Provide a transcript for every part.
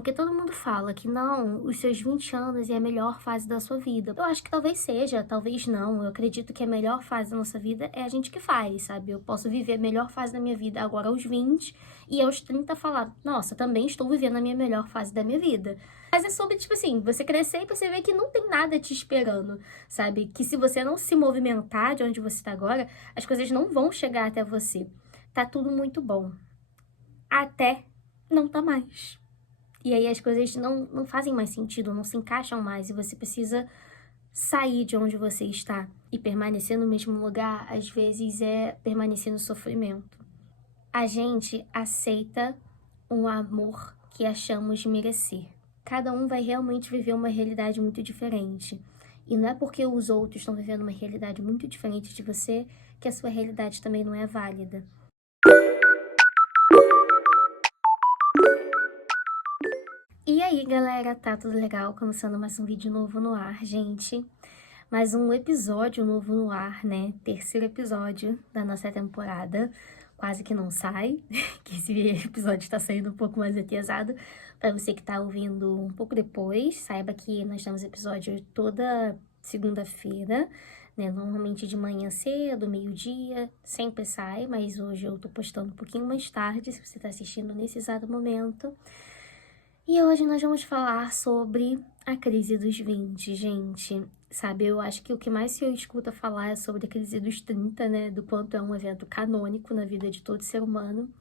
Porque todo mundo fala que não, os seus 20 anos é a melhor fase da sua vida. Eu acho que talvez seja, talvez não. Eu acredito que a melhor fase da nossa vida é a gente que faz, sabe? Eu posso viver a melhor fase da minha vida agora aos 20 e aos 30 falar, nossa, também estou vivendo a minha melhor fase da minha vida. Mas é sobre, tipo assim, você crescer e perceber que não tem nada te esperando, sabe? Que se você não se movimentar de onde você tá agora, as coisas não vão chegar até você. Tá tudo muito bom. Até não tá mais. E aí as coisas não fazem mais sentido, não se encaixam mais. E você precisa sair de onde você está. E permanecer no mesmo lugar, às vezes, é permanecer no sofrimento. A gente aceita um amor que achamos merecer. Cada um vai realmente viver uma realidade muito diferente. E não é porque os outros estão vivendo uma realidade muito diferente de você que a sua realidade também não é válida. E aí, galera, tá tudo legal? Começando mais um vídeo novo no ar, gente. Mais um episódio novo no ar, né? Terceiro episódio da nossa temporada. Quase que não sai, que esse episódio tá saindo um pouco mais atrasado. Pra você que tá ouvindo um pouco depois, saiba que nós temos episódio toda segunda-feira, né? Normalmente de manhã cedo, meio-dia, sempre sai, mas hoje eu tô postando um pouquinho mais tarde, se você tá assistindo nesse exato momento. E hoje nós vamos falar sobre a crise dos 20, gente. Sabe, eu acho que o que mais se escuta falar é sobre a crise dos 30, né? Do quanto é um evento canônico na vida de todo ser humano.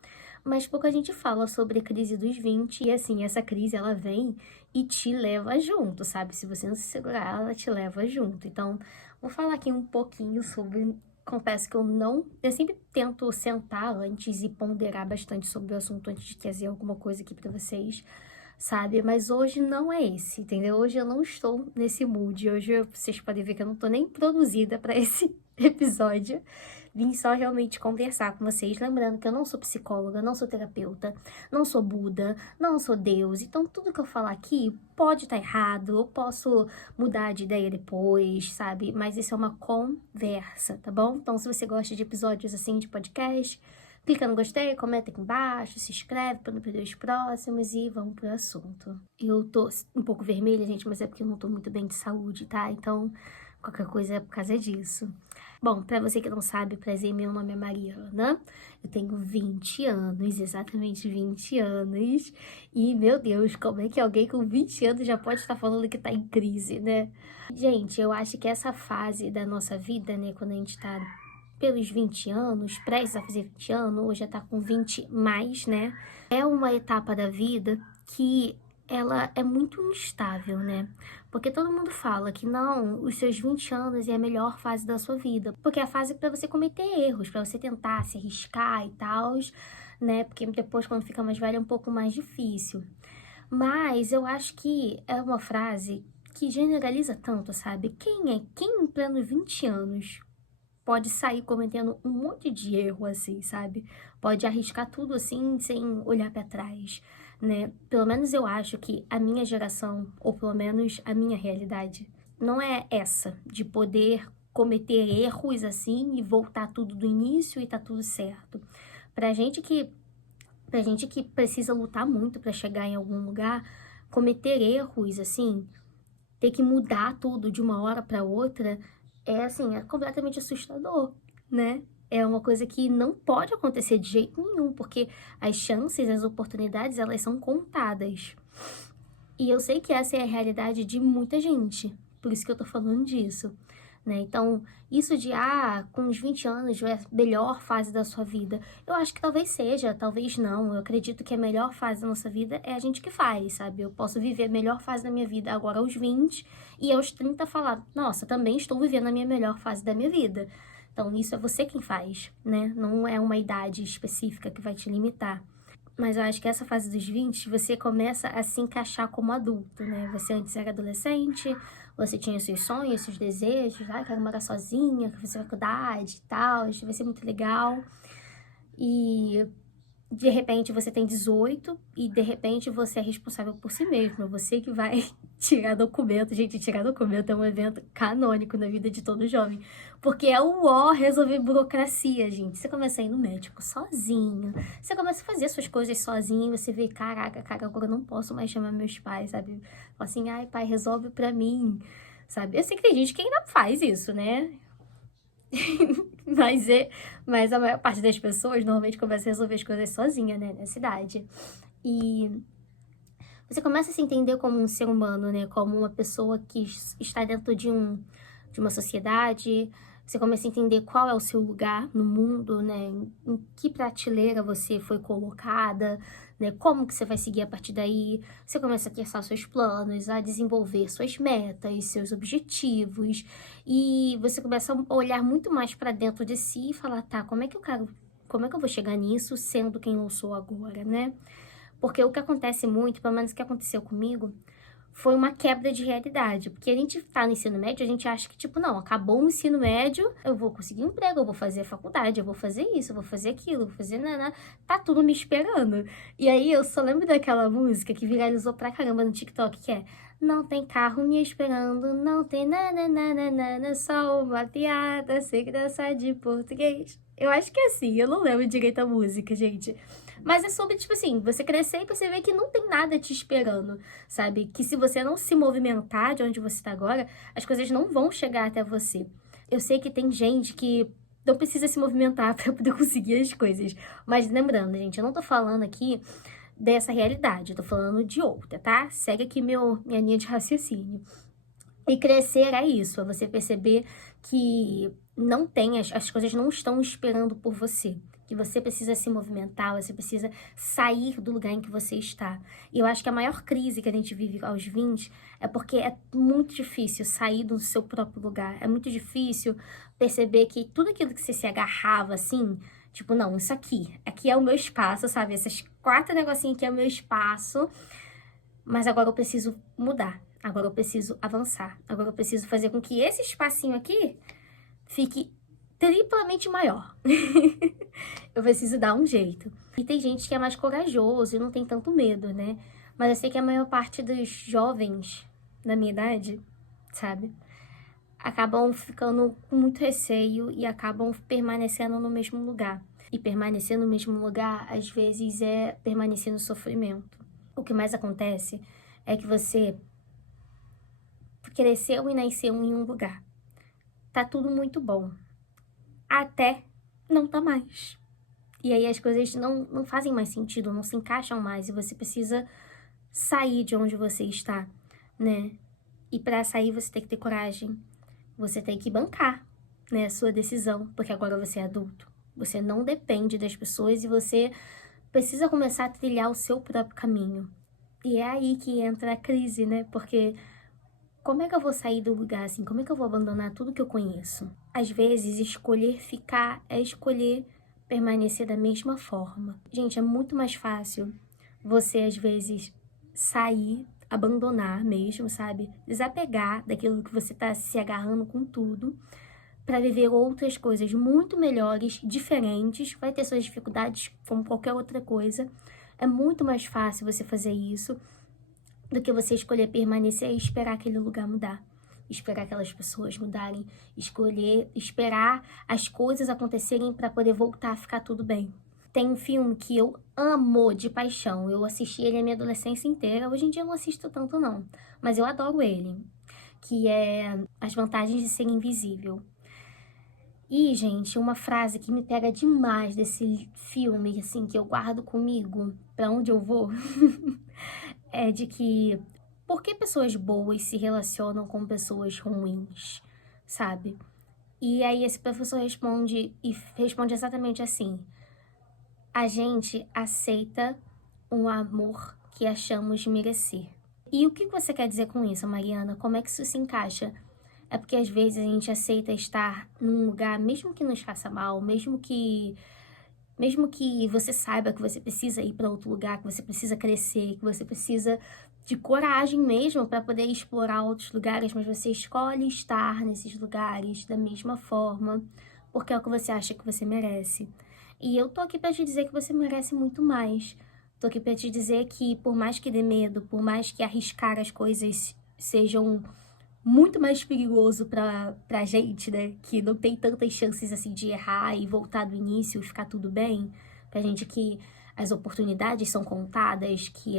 Mas pouca gente fala sobre a crise dos 20. E assim, essa crise ela vem e te leva junto, sabe? Se você não se segurar, ela te leva junto. Então, vou falar aqui um pouquinho sobre. Confesso que eu sempre tento sentar antes e ponderar bastante sobre o assunto antes de trazer alguma coisa aqui pra vocês, sabe? Mas hoje não é esse, entendeu? Hoje eu não estou nesse mood. Hoje vocês podem ver que eu não tô nem produzida para esse episódio. Vim só realmente conversar com vocês, lembrando que eu não sou psicóloga, não sou terapeuta, não sou Buda, não sou Deus. Então tudo que eu falar aqui pode estar errado, eu posso mudar de ideia depois, sabe? Mas isso é uma conversa, tá bom? Então se você gosta de episódios assim de podcast, clica no gostei, comenta aqui embaixo, se inscreve para não perder os próximos e vamos pro assunto. Eu tô um pouco vermelha, gente, mas é porque eu não tô muito bem de saúde, tá? Então, qualquer coisa é por causa disso. Bom, pra você que não sabe, prazer, meu nome é Mariana, eu tenho 20 anos, exatamente 20 anos, e, meu Deus, como é que alguém com 20 anos já pode estar falando que tá em crise, né? Gente, eu acho que essa fase da nossa vida, né, quando a gente tá pelos 20 anos, prestes a fazer 20 anos, ou já tá com 20 mais, né? É uma etapa da vida que ela é muito instável, né? Porque todo mundo fala que não, os seus 20 anos é a melhor fase da sua vida. Porque é a fase para você cometer erros, para você tentar se arriscar e tal, né? Porque depois, quando fica mais velho, é um pouco mais difícil. Mas eu acho que é uma frase que generaliza tanto, sabe? Quem em pleno 20 anos pode sair cometendo um monte de erro, assim, sabe? Pode arriscar tudo, assim, sem olhar pra trás, né? Pelo menos eu acho que a minha geração, ou pelo menos a minha realidade, não é essa, de poder cometer erros, assim, e voltar tudo do início e tá tudo certo. Pra gente que, pra gente que precisa lutar muito pra chegar em algum lugar, cometer erros, assim, ter que mudar tudo de uma hora para outra é assim, é completamente assustador, né? É uma coisa que não pode acontecer de jeito nenhum, porque as chances, as oportunidades, elas são contadas. E eu sei que essa é a realidade de muita gente, por isso que eu tô falando disso, né? Então, isso de, com uns 20 anos é a melhor fase da sua vida. Eu acho que talvez seja, talvez não. Eu acredito que a melhor fase da nossa vida é a gente que faz, sabe? Eu posso viver a melhor fase da minha vida agora aos 20 e aos 30 falar, nossa, também estou vivendo a minha melhor fase da minha vida. Então, isso é você quem faz, né? Não é uma idade específica que vai te limitar. Mas eu acho que essa fase dos 20, você começa a se encaixar como adulto, né? Você antes era adolescente, você tinha seus sonhos, seus desejos, quero morar sozinha, quero fazer faculdade e tal, isso vai ser muito legal. E de repente você tem 18 e de repente você é responsável por si mesmo, é você que vai tirar documento. Gente, tirar documento é um evento canônico na vida de todo jovem. Porque é o ó resolver burocracia, gente. Você começa a ir no médico sozinho. Você começa a fazer suas coisas sozinho. Você vê, caraca, cara, agora eu não posso mais chamar meus pais, sabe? Fala assim, ai, pai, resolve pra mim, sabe? Eu sei que tem gente que ainda faz isso, né? Mas a maior parte das pessoas normalmente começa a resolver as coisas sozinha, né? Nessa idade. E você começa a se entender como um ser humano, né? Como uma pessoa que está dentro de uma sociedade. Você começa a entender qual é o seu lugar no mundo, né? Em que prateleira você foi colocada, né? Como que você vai seguir a partir daí. Você começa a traçar seus planos, a desenvolver suas metas, seus objetivos. E você começa a olhar muito mais para dentro de si e falar, tá, como é que eu vou chegar nisso sendo quem eu sou agora, né? Porque o que acontece muito, pelo menos o que aconteceu comigo, foi uma quebra de realidade. Porque a gente tá no ensino médio, a gente acha que, tipo, não, acabou o ensino médio, eu vou conseguir um emprego, eu vou fazer faculdade, eu vou fazer isso, eu vou fazer aquilo, eu vou fazer naná, tá tudo me esperando. E aí eu só lembro daquela música que viralizou pra caramba no TikTok, que é não tem carro me esperando, não tem nananana, só uma piada, sem graça de português. Eu acho que é assim, eu não lembro direito a música, gente. Mas é sobre, tipo assim, você crescer e você ver que não tem nada te esperando, sabe? Que se você não se movimentar de onde você tá agora, as coisas não vão chegar até você. Eu sei que tem gente que não precisa se movimentar para poder conseguir as coisas. Mas lembrando, gente, eu não tô falando aqui dessa realidade, eu tô falando de outra, tá? Segue aqui minha linha de raciocínio. E crescer é isso, é você perceber que não tem, as coisas não estão esperando por você. Que você precisa se movimentar, você precisa sair do lugar em que você está. E eu acho que a maior crise que a gente vive aos 20 é porque é muito difícil sair do seu próprio lugar. É muito difícil perceber que tudo aquilo que você se agarrava assim, tipo, não, isso aqui é o meu espaço, sabe? Esses 4 negocinhos aqui é o meu espaço. Mas agora eu preciso mudar. Agora eu preciso avançar. Agora eu preciso fazer com que esse espacinho aqui fique triplamente maior. Eu preciso dar um jeito. E tem gente que é mais corajoso e não tem tanto medo, né? Mas eu sei que a maior parte dos jovens da minha idade, sabe? Acabam ficando com muito receio e acabam permanecendo no mesmo lugar. E permanecer no mesmo lugar, às vezes, é permanecer no sofrimento. O que mais acontece é que você cresceu e nasceu em um lugar. Tá tudo muito bom. Até não tá mais. E aí as coisas não fazem mais sentido, não se encaixam mais. E você precisa sair de onde você está, né? E para sair você tem que ter coragem. Você tem que bancar, né, a sua decisão. Porque agora você é adulto. Você não depende das pessoas e você precisa começar a trilhar o seu próprio caminho. E é aí que entra a crise, né? Porque como é que eu vou sair do lugar assim? Como é que eu vou abandonar tudo que eu conheço? Às vezes, escolher ficar é escolher permanecer da mesma forma. Gente, é muito mais fácil você, às vezes, sair, abandonar mesmo, sabe? Desapegar daquilo que você tá se agarrando com tudo para viver outras coisas muito melhores, diferentes. Vai ter suas dificuldades como qualquer outra coisa. É muito mais fácil você fazer isso do que você escolher permanecer e esperar aquele lugar mudar. Esperar aquelas pessoas mudarem, esperar as coisas acontecerem para poder voltar a ficar tudo bem. Tem um filme que eu amo de paixão. Eu assisti ele a minha adolescência inteira. Hoje em dia eu não assisto tanto não, mas eu adoro ele, que é As Vantagens de Ser Invisível. E, gente, uma frase que me pega demais desse filme, assim, que eu guardo comigo pra onde eu vou, é de que por que pessoas boas se relacionam com pessoas ruins, sabe? E aí esse professor responde exatamente assim: a gente aceita um amor que achamos merecer. E o que você quer dizer com isso, Mariana? Como é que isso se encaixa? É porque às vezes a gente aceita estar num lugar, mesmo que nos faça mal, mesmo que você saiba que você precisa ir para outro lugar, que você precisa crescer, que você precisa de coragem mesmo para poder explorar outros lugares, mas você escolhe estar nesses lugares da mesma forma, porque é o que você acha que você merece. E eu tô aqui para te dizer que você merece muito mais. Tô aqui para te dizer que por mais que dê medo, por mais que arriscar as coisas sejam muito mais perigoso pra gente, né? Que não tem tantas chances, assim, de errar e voltar do início e ficar tudo bem. Pra gente que as oportunidades são contadas, que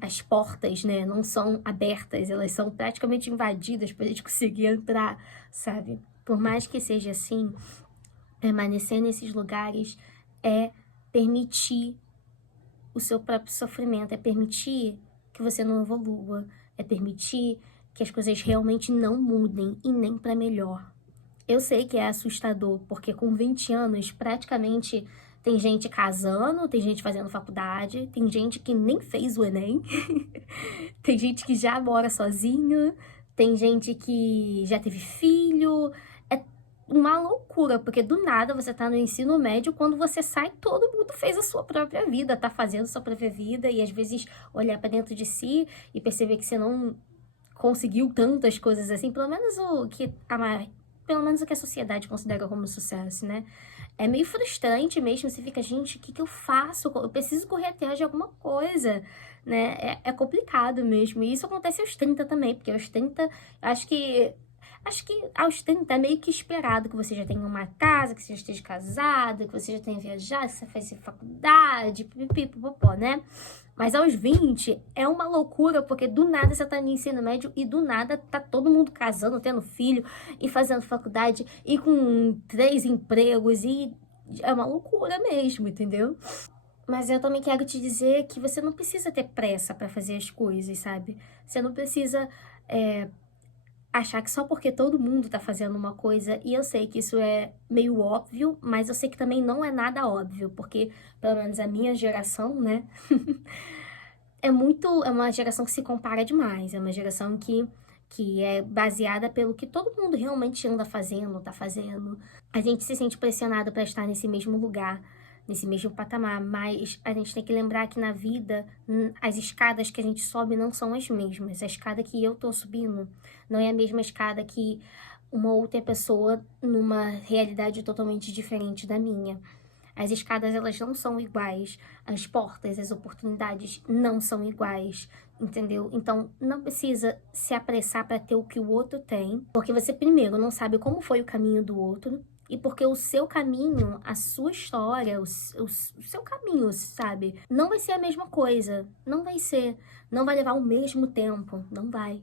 as portas, né, não são abertas, elas são praticamente invadidas pra gente conseguir entrar, sabe? Por mais que seja assim, permanecer nesses lugares é permitir o seu próprio sofrimento, é permitir que você não evolua, é permitir que as coisas realmente não mudem e nem para melhor. Eu sei que é assustador, porque com 20 anos, praticamente tem gente casando, tem gente fazendo faculdade, tem gente que nem fez o Enem, tem gente que já mora sozinho, tem gente que já teve filho. É uma loucura, porque do nada você tá no ensino médio, quando você sai, todo mundo fez a sua própria vida, tá fazendo sua própria vida, e às vezes olhar pra dentro de si e perceber que você não conseguiu tantas coisas assim, pelo menos o que a sociedade considera como sucesso, né? É meio frustrante mesmo, você fica, gente, o que eu faço? Eu preciso correr atrás de alguma coisa, né? É complicado mesmo. E isso acontece aos 30 também, porque aos 30, acho que aos 30 é meio que esperado que você já tenha uma casa, que você já esteja casado, que você já tenha viajado, que você fez faculdade, pipipipopó, né? Mas aos 20 é uma loucura, porque do nada você tá no ensino médio e do nada tá todo mundo casando, tendo filho e fazendo faculdade e com 3 empregos e é uma loucura mesmo, entendeu? Mas eu também quero te dizer que você não precisa ter pressa pra fazer as coisas, sabe? Você não precisa achar que só porque todo mundo tá fazendo uma coisa, e eu sei que isso é meio óbvio, mas eu sei que também não é nada óbvio, porque pelo menos a minha geração, né, é uma geração que se compara demais, é uma geração que é baseada pelo que todo mundo realmente anda fazendo, tá fazendo. A gente se sente pressionado para estar nesse mesmo lugar, nesse mesmo patamar, mas a gente tem que lembrar que na vida, as escadas que a gente sobe não são as mesmas. A escada que eu tô subindo não é a mesma escada que uma outra pessoa numa realidade totalmente diferente da minha. As escadas, elas não são iguais, as portas, as oportunidades não são iguais, entendeu? Então, não precisa se apressar para ter o que o outro tem, porque você, primeiro, não sabe como foi o caminho do outro, e porque o seu caminho, a sua história, o seu caminho, sabe? Não vai ser a mesma coisa, não vai ser, não vai levar o mesmo tempo, não vai,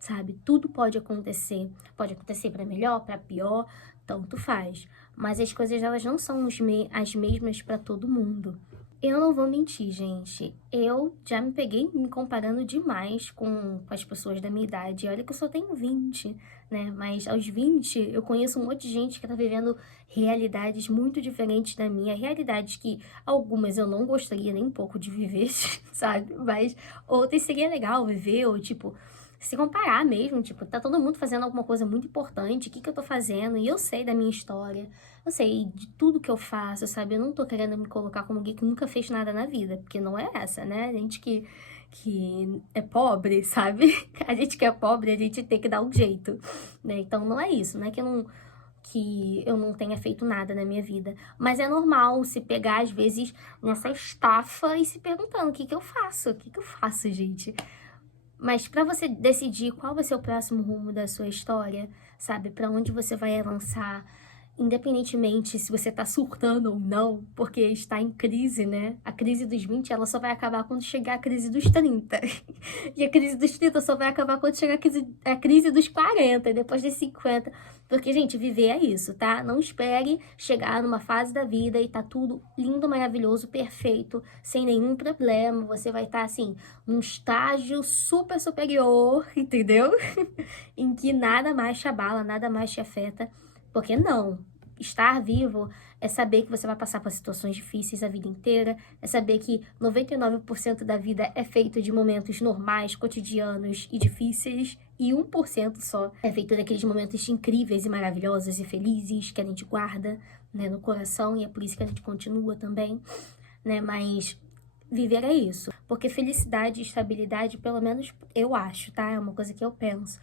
sabe? Tudo pode acontecer para melhor, para pior, tanto faz. Mas as coisas, elas não são as mesmas para todo mundo. Eu não vou mentir, gente. Eu já me peguei me comparando demais com as pessoas da minha idade. Olha que eu só tenho 20, né? Mas aos 20 eu conheço um monte de gente que tá vivendo realidades muito diferentes da minha. Realidades que algumas eu não gostaria nem um pouco de viver, sabe? Mas outras seria legal viver, ou tipo, se comparar mesmo, tipo, tá todo mundo fazendo alguma coisa muito importante, o que que eu tô fazendo? E eu sei da minha história, eu sei de tudo que eu faço, sabe? Eu não tô querendo me colocar como alguém que nunca fez nada na vida, porque não é essa, né? A gente que é pobre, sabe? A gente que é pobre, a gente tem que dar um jeito, né? Então não é isso, não é que eu não tenha feito nada na minha vida. Mas é normal se pegar, às vezes, nessa estafa e se perguntando, o que que eu faço? O que que eu faço, gente? Mas para você decidir qual vai ser o próximo rumo da sua história, sabe? Para onde você vai avançar, independentemente se você tá surtando ou não, porque está em crise, né? A crise dos 20, ela só vai acabar quando chegar a crise dos 30. E a crise dos 30 só vai acabar quando chegar a crise dos 40, e depois dos 50. Porque, gente, viver é isso, tá? Não espere chegar numa fase da vida e tá tudo lindo, maravilhoso, perfeito, sem nenhum problema. Você vai estar, assim, num estágio super superior, entendeu? Em que nada mais te abala, nada mais te afeta. Porque não. Estar vivo é saber que você vai passar por situações difíceis a vida inteira, é saber que 99% da vida é feito de momentos normais, cotidianos e difíceis, e 1% só é feito daqueles momentos incríveis e maravilhosos e felizes que a gente guarda, né, no coração, e é por isso que a gente continua também, né, mas viver é isso, porque felicidade e estabilidade, pelo menos eu acho, tá, é uma coisa que eu penso,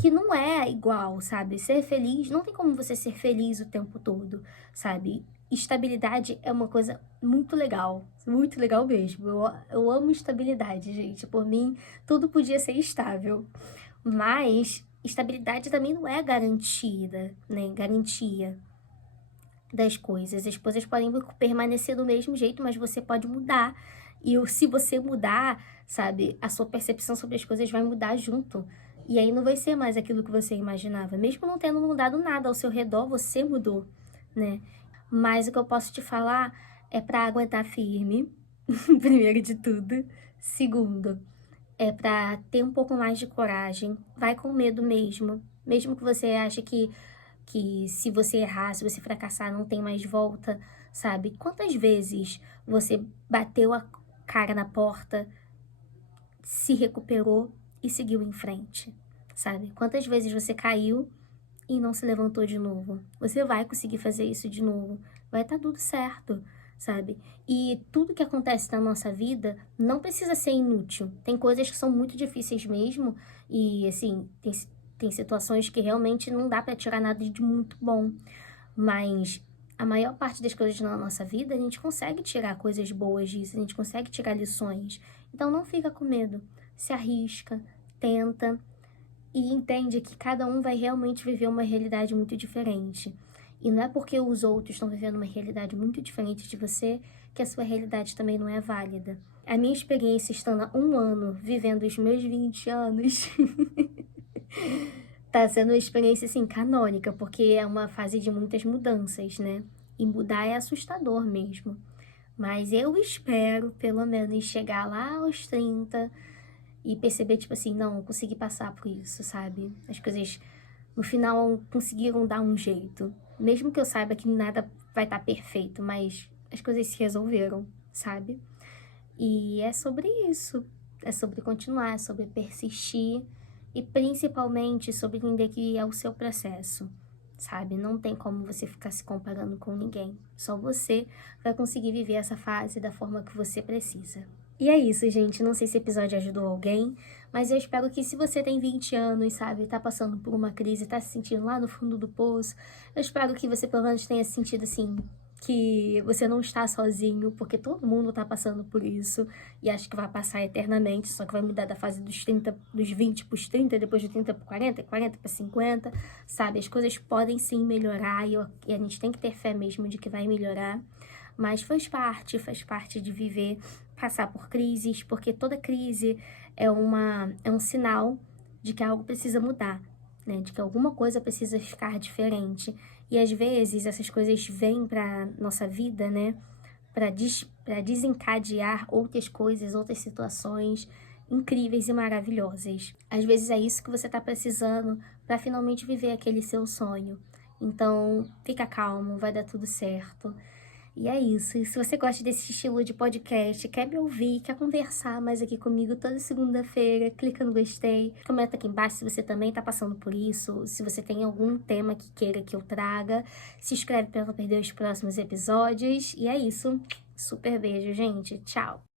que não é igual, sabe? Ser feliz, não tem como você ser feliz o tempo todo, sabe? estabilidade é uma coisa muito legal mesmo. Eu amo estabilidade, gente. Por mim, tudo podia ser estável. Mas estabilidade também não é garantida, né? Garantia das coisas. As coisas podem permanecer do mesmo jeito, mas você pode mudar. E se você mudar, sabe, a sua percepção sobre as coisas vai mudar junto. E aí não vai ser mais aquilo que você imaginava. Mesmo não tendo mudado nada ao seu redor, você mudou, né? Mas o que eu posso te falar é para aguentar firme, primeiro de tudo. Segundo, é para ter um pouco mais de coragem. Vai com medo mesmo. Mesmo que você ache que se você errar, se você fracassar, não tem mais volta, sabe? Quantas vezes você bateu a cara na porta, se recuperou e seguiu em frente, sabe? Quantas vezes você caiu e não se levantou de novo? Você vai conseguir fazer isso de novo. Vai estar tudo certo, sabe? E tudo que acontece na nossa vida não precisa ser inútil. Tem coisas que são muito difíceis mesmo e, assim, tem situações que realmente não dá para tirar nada de muito bom. Mas a maior parte das coisas na nossa vida, a gente consegue tirar coisas boas disso, a gente consegue tirar lições. Então não fica com medo. Se arrisca, tenta e entende que cada um vai realmente viver uma realidade muito diferente. E não é porque os outros estão vivendo uma realidade muito diferente de você que a sua realidade também não é válida. A minha experiência estando há 1 ano vivendo os meus 20 anos tá sendo uma experiência, assim, canônica, porque é uma fase de muitas mudanças, né? E mudar é assustador mesmo. Mas eu espero, pelo menos, chegar lá aos 30 e perceber, tipo assim, não, eu consegui passar por isso, sabe? As coisas, no final, conseguiram dar um jeito. Mesmo que eu saiba que nada vai estar perfeito, mas as coisas se resolveram, sabe? E é sobre isso. É sobre continuar, é sobre persistir e principalmente sobre entender que é o seu processo, sabe? Não tem como você ficar se comparando com ninguém. Só você vai conseguir viver essa fase da forma que você precisa. E é isso, gente. Não sei se esse episódio ajudou alguém, mas eu espero que se você tem 20 anos, sabe, tá passando por uma crise, tá se sentindo lá no fundo do poço, eu espero que você pelo menos tenha sentido assim, que você não está sozinho, porque todo mundo tá passando por isso e acho que vai passar eternamente, só que vai mudar da fase dos 30, dos 20 pros 30, depois de 30 pro 40, 40 para 50, sabe? As coisas podem sim melhorar e a gente tem que ter fé mesmo de que vai melhorar, mas faz parte de viver, passar por crises, porque toda crise é um sinal de que algo precisa mudar, né? De que alguma coisa precisa ficar diferente. E às vezes essas coisas vêm para nossa vida, né? Para desencadear outras coisas, outras situações incríveis e maravilhosas. Às vezes é isso que você está precisando para finalmente viver aquele seu sonho. Então, fica calmo, vai dar tudo certo. E é isso. E se você gosta desse estilo de podcast, quer me ouvir, quer conversar mais aqui comigo toda segunda-feira, clica no gostei, comenta aqui embaixo se você também tá passando por isso, se você tem algum tema que queira que eu traga, se inscreve para não perder os próximos episódios. E é isso. Super beijo, gente. Tchau!